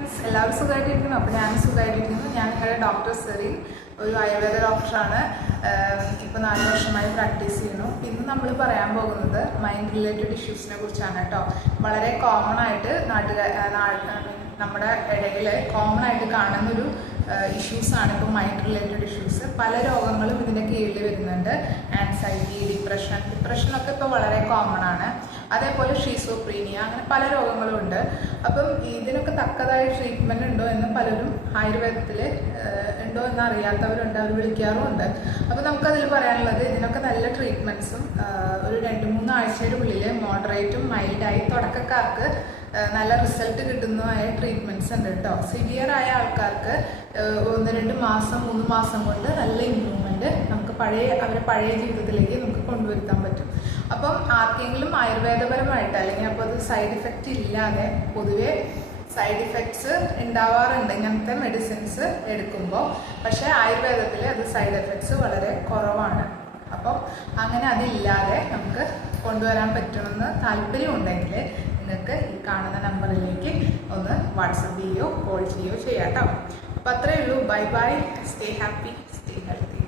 എല്ലാവരും സുഖമായിട്ടിരിക്കുന്നു. അപ്പോൾ ഞാൻ സുഖമായിട്ടിരിക്കുന്നു. ഞാൻ നിങ്ങളുടെ ഡോക്ടർ സെറിൻ ഒരു ആയുർവേദ ഡോക്ടറാണ് ഇപ്പോൾ നാല് വർഷമായി പ്രാക്ടീസ് ചെയ്യുന്നു. ഇന്ന് നമ്മൾ പറയാൻ പോകുന്നത് മൈൻഡ് റിലേറ്റഡ് ഇഷ്യൂസിനെ കുറിച്ചാണ് കേട്ടോ. വളരെ കോമൺ ആയിട്ട് നാട്ടുകാർ നമ്മുടെ ഇടയിൽ കോമൺ ആയിട്ട് കാണുന്നൊരു ഇഷ്യൂസാണ് ഇപ്പോൾ മൈൻഡ് റിലേറ്റഡ് ഇഷ്യൂസ് പല രോഗങ്ങളും ഇതിന്റെ കീഴിൽ വരുന്നുണ്ട്. ആൻസൈറ്റി ഡിപ്രഷൻ ഡിപ്രഷനൊക്കെ ഇപ്പോൾ വളരെ കോമൺ ആണ്. അതേപോലെ ഷീസോപ്രീനിയ അങ്ങനെ പല രോഗങ്ങളും ഉണ്ട്. അപ്പം ഇതിനൊക്കെ തക്കതായ ട്രീറ്റ്മെന്റ് ഉണ്ടോ എന്ന് പലരും ആയുർവേദത്തിൽ ഉണ്ടോ എന്ന് അറിയാത്തവരുണ്ട് അവർ വിളിക്കാറുമുണ്ട് അപ്പോൾ നമുക്കതിൽ പറയാനുള്ളത് ഇതിനൊക്കെ നല്ല ട്രീറ്റ്മെന്റ്സും ഒരു രണ്ട് മൂന്ന് ആഴ്ചയുടെ ഉള്ളിൽ മോഡറേറ്റും മൈൽഡായി തുടക്കക്കാർക്ക് നല്ല റിസൾട്ട് കിട്ടുന്നതായ ട്രീറ്റ്മെന്റ്സ് ഉണ്ട് കേട്ടോ. സിവിയർ ആയ ആൾക്കാർക്ക് ഒന്ന് രണ്ട് മാസം മൂന്ന് മാസം കൊണ്ട് നല്ല ഇമ്പ്രൂവ്മെന്റ് നമുക്ക് പഴയ അവരെ പഴയ ജീവിതത്തിലേക്ക് നമുക്ക് കൊണ്ടുവരുത്താൻ പറ്റും. അപ്പം ആർക്കെങ്കിലും ആയുർവേദപരമായിട്ട് അല്ലെങ്കിൽ അപ്പോൾ അത് സൈഡ് ഇഫക്റ്റ് ഇല്ലാതെ പൊതുവെ സൈഡ് ഇഫക്ട്സ് ഉണ്ടാവാറുണ്ട് ഇങ്ങനത്തെ മെഡിസിൻസ് എടുക്കുമ്പോൾ. പക്ഷേ ആയുർവേദത്തിൽ അത് സൈഡ് എഫക്ട്സ് വളരെ കുറവാണ്. അപ്പം അങ്ങനെ അതില്ലാതെ നമുക്ക് കൊണ്ടുവരാൻ പറ്റുമെന്ന് താല്പര്യമുണ്ടെങ്കിൽ നിങ്ങൾക്ക് ഈ കാണുന്ന നമ്പറിലേക്ക് ഒന്ന് വാട്സപ്പ് ചെയ്യോ കോൾ ചെയ്യോ ചെയ്യാം കേട്ടോ. അപ്പം അത്രയേ ഉള്ളൂ. Bye bye. Stay happy stay healthy